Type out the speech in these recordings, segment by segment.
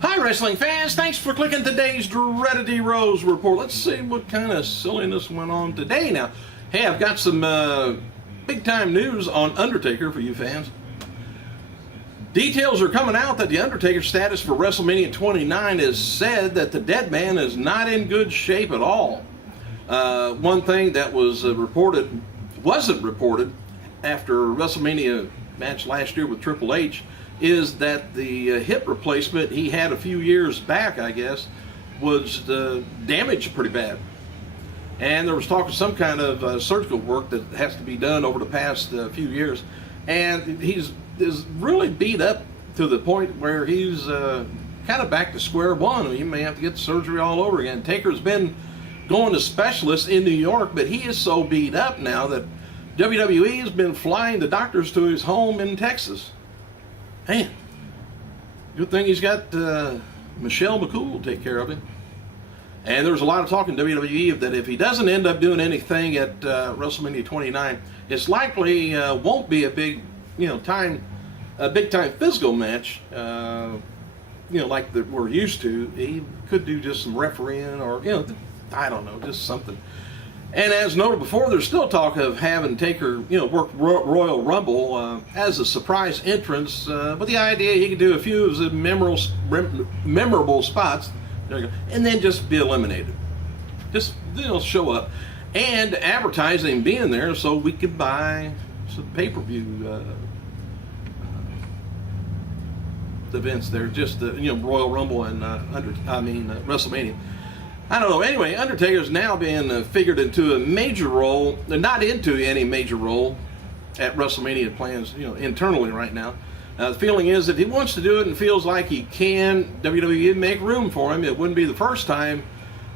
Hi wrestling fans, thanks for clicking today's Dreaded Rose report. Let's see what kind of silliness went on today now. Hey, I've got some big time news on Undertaker for you fans. Details are coming out that the Undertaker's status for WrestleMania 29 is said that the dead man is not in good shape at all. One thing that was wasn't reported after WrestleMania match last year with Triple H is that the hip replacement he had a few years back, I guess, was damaged pretty bad. And there was talk of some kind of surgical work that has to be done over the past few years. And he's really beat up to the point where he's kind of back to square one. He may have to get surgery all over again. Taker's been going to specialists in New York, but he is so beat up now that WWE has been flying the doctors to his home in Texas. Man, good thing he's got Michelle McCool to take care of him. And there's a lot of talk in WWE that if he doesn't end up doing anything at WrestleMania 29, it's likely won't be a big, big time physical match, like that we're used to. He could do just some refereeing or, I don't know, just something. And as noted before, there's still talk of having Taker, work Royal Rumble as a surprise entrance, with the idea he could do a few of the memorable spots, there you go, and then just be eliminated. Just show up and advertising being there so we could buy some pay-per-view events there. Just Royal Rumble and WrestleMania. I don't know. Anyway, Undertaker's now being figured into a major role, not into any major role at WrestleMania plans, internally right now. The feeling is that he wants to do it and feels like he can, WWE make room for him. It wouldn't be the first time,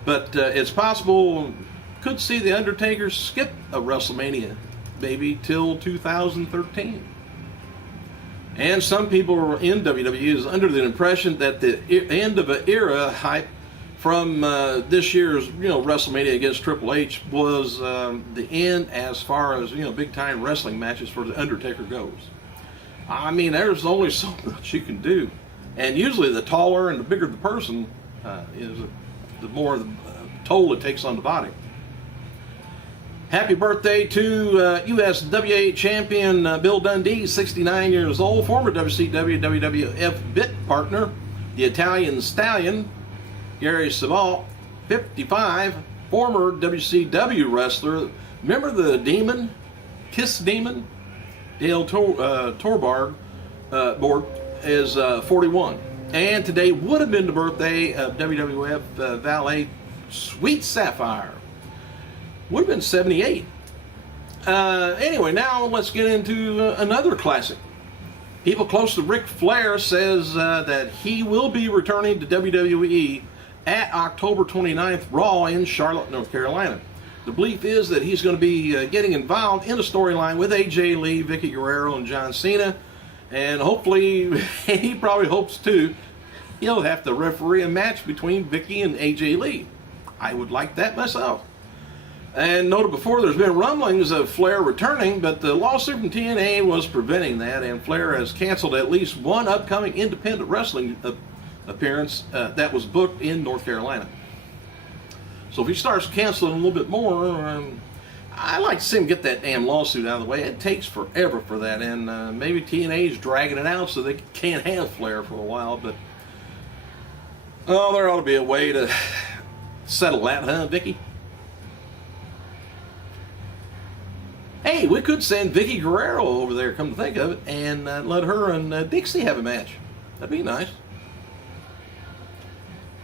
but it's possible, could see the Undertaker skip a WrestleMania, maybe till 2013. And some people in WWE is under the impression that the end of an era hype from this year's, WrestleMania against Triple H was the end as far as, big time wrestling matches for the Undertaker goes. I mean, there's only so much you can do, and usually the taller and the bigger the person is, the more the toll it takes on the body. Happy birthday to USWA champion Bill Dundee, 69 years old, former WCW WWF bit partner, the Italian Stallion. Gary Savant, 55, former WCW wrestler. Remember the Demon, Kiss Demon? Dale Torborg board is 41. And today would have been the birthday of WWF valet Sweet Sapphire. Would have been 78. Anyway, now let's get into another classic. People close to Ric Flair says that he will be returning to WWE at October 29th Raw in Charlotte, North Carolina. The belief is that he's going to be getting involved in a storyline with AJ Lee, Vicky Guerrero, and John Cena. And hopefully, he probably hopes too, he'll have to referee a match between Vicky and AJ Lee. I would like that myself. And noted before, there's been rumblings of Flair returning, but the lawsuit from TNA was preventing that, and Flair has canceled at least one upcoming independent wrestling appearance that was booked in North Carolina. So if he starts canceling a little bit more, I'd like to see him get that damn lawsuit out of the way. It takes forever for that, and maybe TNA is dragging it out so they can't have Flair for a while, but there ought to be a way to settle that, huh, Vicky? Hey, we could send Vicky Guerrero over there, come to think of it, and let her and Dixie have a match. That'd be nice.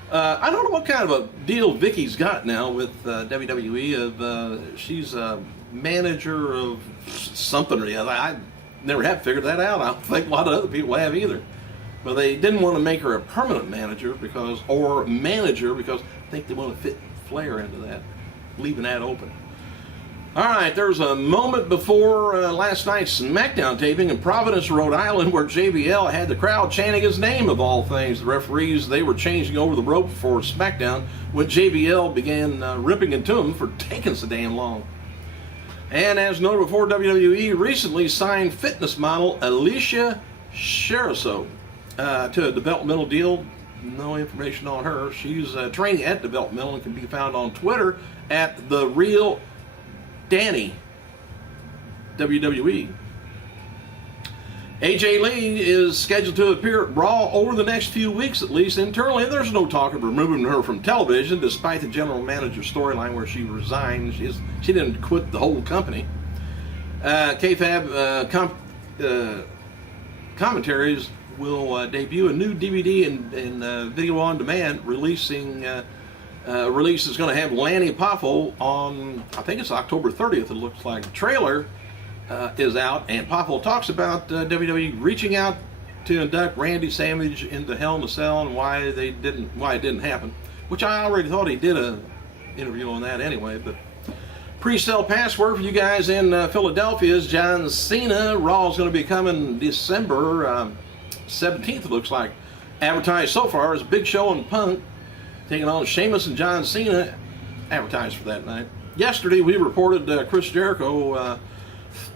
I don't know what kind of a deal Vicky's got now with WWE. She's a manager of something or the other. I never have figured that out. I don't think a lot of other people have either. But they didn't want to make her a permanent manager because I think they want to fit Flair into that, leaving that open. All right, there's a moment before last night's SmackDown taping in Providence, Rhode Island, where JBL had the crowd chanting his name of all things. The referees, they were changing over the rope for SmackDown when JBL began ripping into him for taking so damn long. And as noted before, WWE recently signed fitness model Alicia Cheriso to a developmental deal No information on her. She's training at Developmental and can be found on Twitter at The Real Danny, WWE. AJ Lee is scheduled to appear at Raw over the next few weeks, at least internally. There's no talk of removing her from television, despite the general manager storyline where she resigned. She didn't quit the whole company. KFAB commentaries will debut a new DVD and video on demand. Release is going to have Lanny Poffo on, I think it's October 30th. It looks like the trailer is out, and Poffo talks about WWE reaching out to induct Randy Savage into Hell in a Cell and why it didn't happen. Which I already thought he did a interview on that anyway. But pre-sale password for you guys in Philadelphia is John Cena. Raw is going to be coming December 17th. It looks like. Advertised so far as Big Show and Punk taking on Sheamus and John Cena. Advertised for that night. Yesterday we reported Chris Jericho.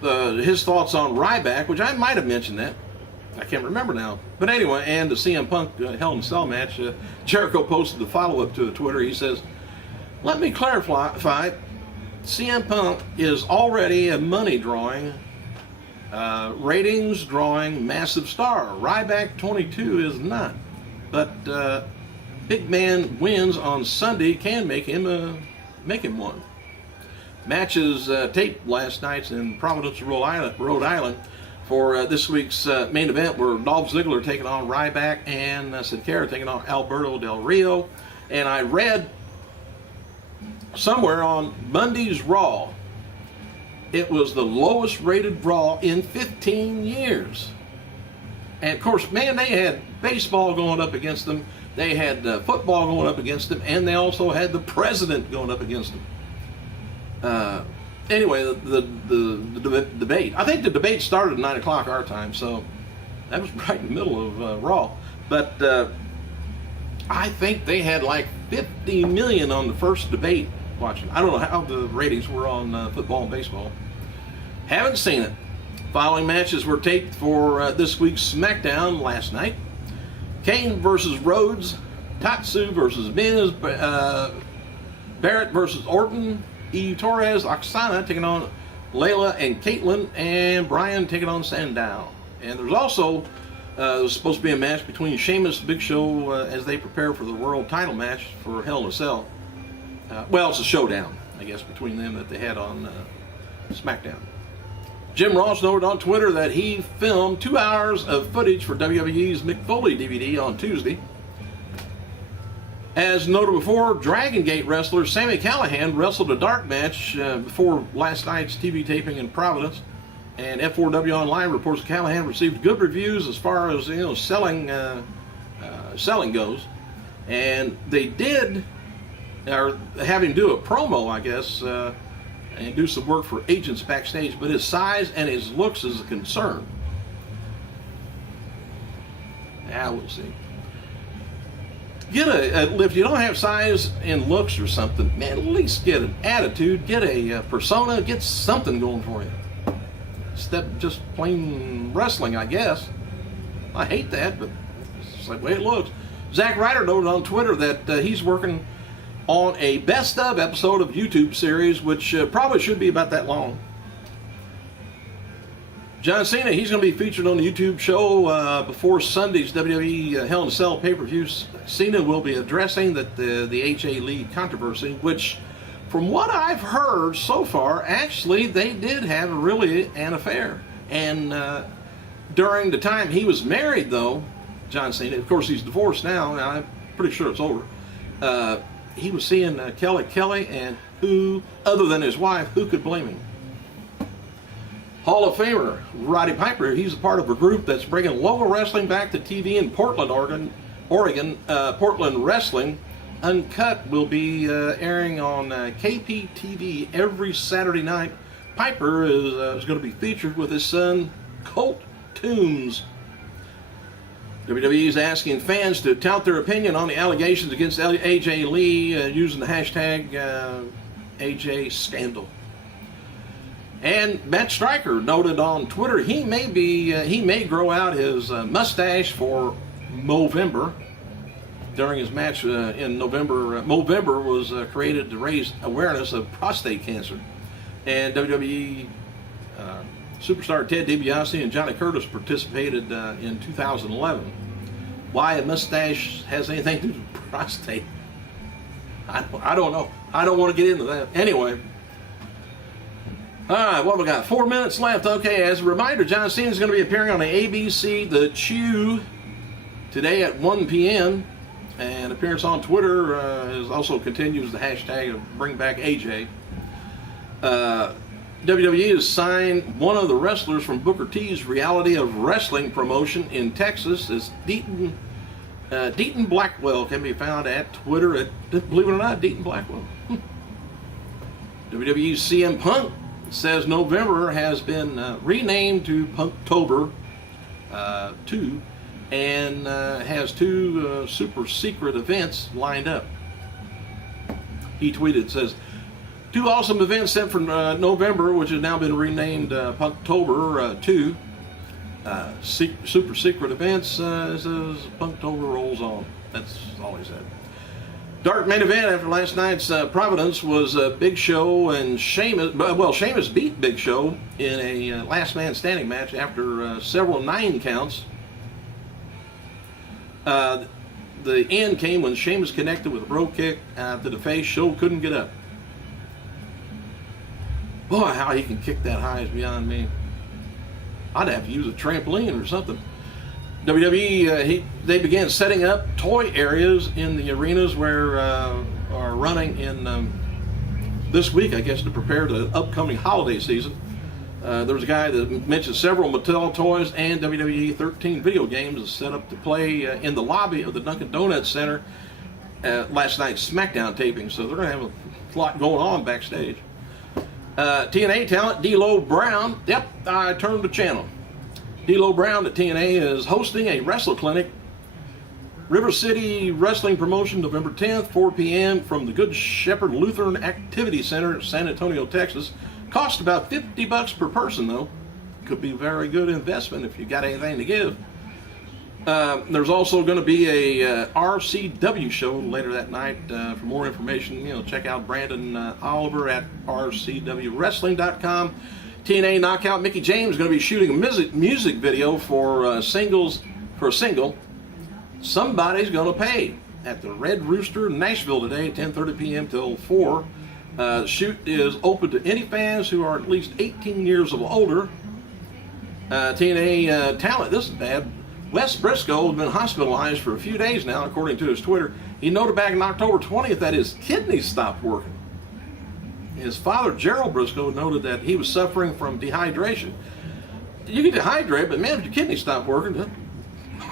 His thoughts on Ryback, which I might have mentioned that. I can't remember now. But anyway, and the CM Punk Hell in a Cell match, Jericho posted the follow-up to Twitter. He says, "Let me clarify, CM Punk is already a money drawing, ratings drawing, massive star. Ryback 22 is not. But big man wins on Sunday can make him one." Matches taped last night in Providence, Rhode Island for this week's main event were Dolph Ziggler taking on Ryback and Sin Cara taking on Alberto Del Rio. And I read somewhere on Monday's Raw, it was the lowest rated Raw in 15 years. And of course, man, they had baseball going up against them, they had football going up against them, and they also had the president going up against them. Anyway, the debate. I think the debate started at 9 o'clock our time, so that was right in the middle of Raw. But I think they had like 50 million on the first debate watching. I don't know how the ratings were on football and baseball. Haven't seen it. Following matches were taped for this week's SmackDown last night. Kane versus Rhodes, Tatsu versus Miz, Barrett versus Orton, E. Torres, Oksana taking on Layla and Caitlyn, and Bryan taking on Sandow. And there's also there's supposed to be a match between Sheamus and Big Show as they prepare for the world title match for Hell in a Cell. Well, it's a showdown, I guess, between them that they had on SmackDown. Jim Ross noted on Twitter that he filmed 2 hours of footage for WWE's Mick Foley DVD on Tuesday. As noted before, Dragon Gate wrestler Sami Callihan wrestled a dark match before last night's TV taping in Providence, and F4W Online reports Callihan received good reviews as far as selling goes, and they did have him do a promo, I guess, and do some work for agents backstage. But his size and his looks is a concern. Yeah, we'll see. Get if you don't have size and looks or something, man, at least get an attitude, get a persona, get something going for you. Instead of just plain wrestling, I guess. I hate that, but it's the way it looks. Zack Ryder noted on Twitter that he's working on a best of episode of YouTube series, which probably should be about that long. John Cena, he's going to be featured on the YouTube show before Sunday's WWE Hell in a Cell pay-per-view. Cena will be addressing the AJ Lee controversy, which, from what I've heard so far, actually they did have really an affair. And during the time he was married, though, John Cena, of course he's divorced now, and I'm pretty sure it's over, he was seeing Kelly, and who, other than his wife, who could blame him? Hall of Famer Roddy Piper, he's a part of a group that's bringing local wrestling back to TV in Portland, Oregon. Portland Wrestling Uncut will be airing on KPTV every Saturday night. Piper is going to be featured with his son, Colt Toombs. WWE is asking fans to tout their opinion on the allegations against AJ Lee using the hashtag AJ Scandal. And Matt Stryker noted on Twitter he may grow out his mustache for Movember. during his match in November. Movember was created to raise awareness of prostate cancer. And WWE superstar Ted DiBiase and Johnny Curtis participated in 2011. Why a mustache has anything to do with prostate, I don't know. I don't want to get into that. Anyway. All right, what we got? 4 minutes left. Okay, as a reminder, John Cena is going to be appearing on the ABC The Chew today at 1 p.m. And appearance on Twitter also continues the hashtag of Bring Back AJ. WWE has signed one of the wrestlers from Booker T's Reality of Wrestling promotion in Texas. As Deaton Blackwell can be found at Twitter at, believe it or not, Deaton Blackwell. WWE's CM Punk says November has been renamed to Punktober 2 and has 2 super secret events lined up. He tweeted, says, 2 awesome events set for November, which has now been renamed Punktober 2. Super secret events as Punktober rolls on. That's all he said. Dark main event after last night's Providence was Big Show and Sheamus. Well, Sheamus beat Big Show in a last man standing match after several 9 counts. The end came when Sheamus connected with a bro kick to the face. Show couldn't get up. Boy, how he can kick that high is beyond me. I'd have to use a trampoline or something. WWE, they began setting up toy areas in the arenas where are running in this week, I guess, to prepare the upcoming holiday season. There was a guy that mentioned several Mattel toys and WWE 13 video games set up to play in the lobby of the Dunkin' Donuts Center at last night's SmackDown taping. So they're going to have a lot going on backstage. TNA talent D'Lo Brown. Yep, I turned the channel. D'Lo Brown at TNA is hosting a wrestle clinic. River City Wrestling Promotion, November 10th, 4 p.m. from the Good Shepherd Lutheran Activity Center in San Antonio, Texas. Cost about $50 per person, though. Could be a very good investment if you got anything to give. There's also going to be a RCW show later that night. For more information, check out Brandon Oliver at rcwwrestling.com. TNA Knockout Mickie James is going to be shooting a music video for a single. Somebody's going to pay at the Red Rooster in Nashville today, 10:30 p.m. till 4. The shoot is open to any fans who are at least 18 years of older. TNA talent, this is bad. Wes Briscoe has been hospitalized for a few days now, according to his Twitter. He noted back on October 20th that his kidneys stopped working. His father, Gerald Briscoe, noted that he was suffering from dehydration. You get dehydrated, but man, if your kidneys stop working,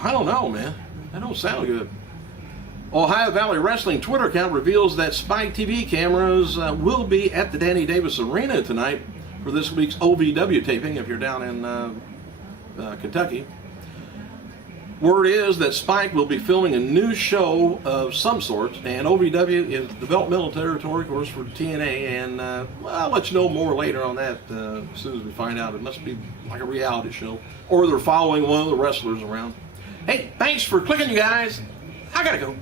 I don't know, man. That don't sound good. Ohio Valley Wrestling Twitter account reveals that Spike TV cameras will be at the Danny Davis Arena tonight for this week's OVW taping, if you're down in Kentucky. Word is that Spike will be filming a new show of some sort, and OVW is developmental territory, of course, for TNA, and I'll let you know more later on that as soon as we find out. It must be like a reality show, or they're following one of the wrestlers around. Hey, thanks for clicking, you guys. I gotta go.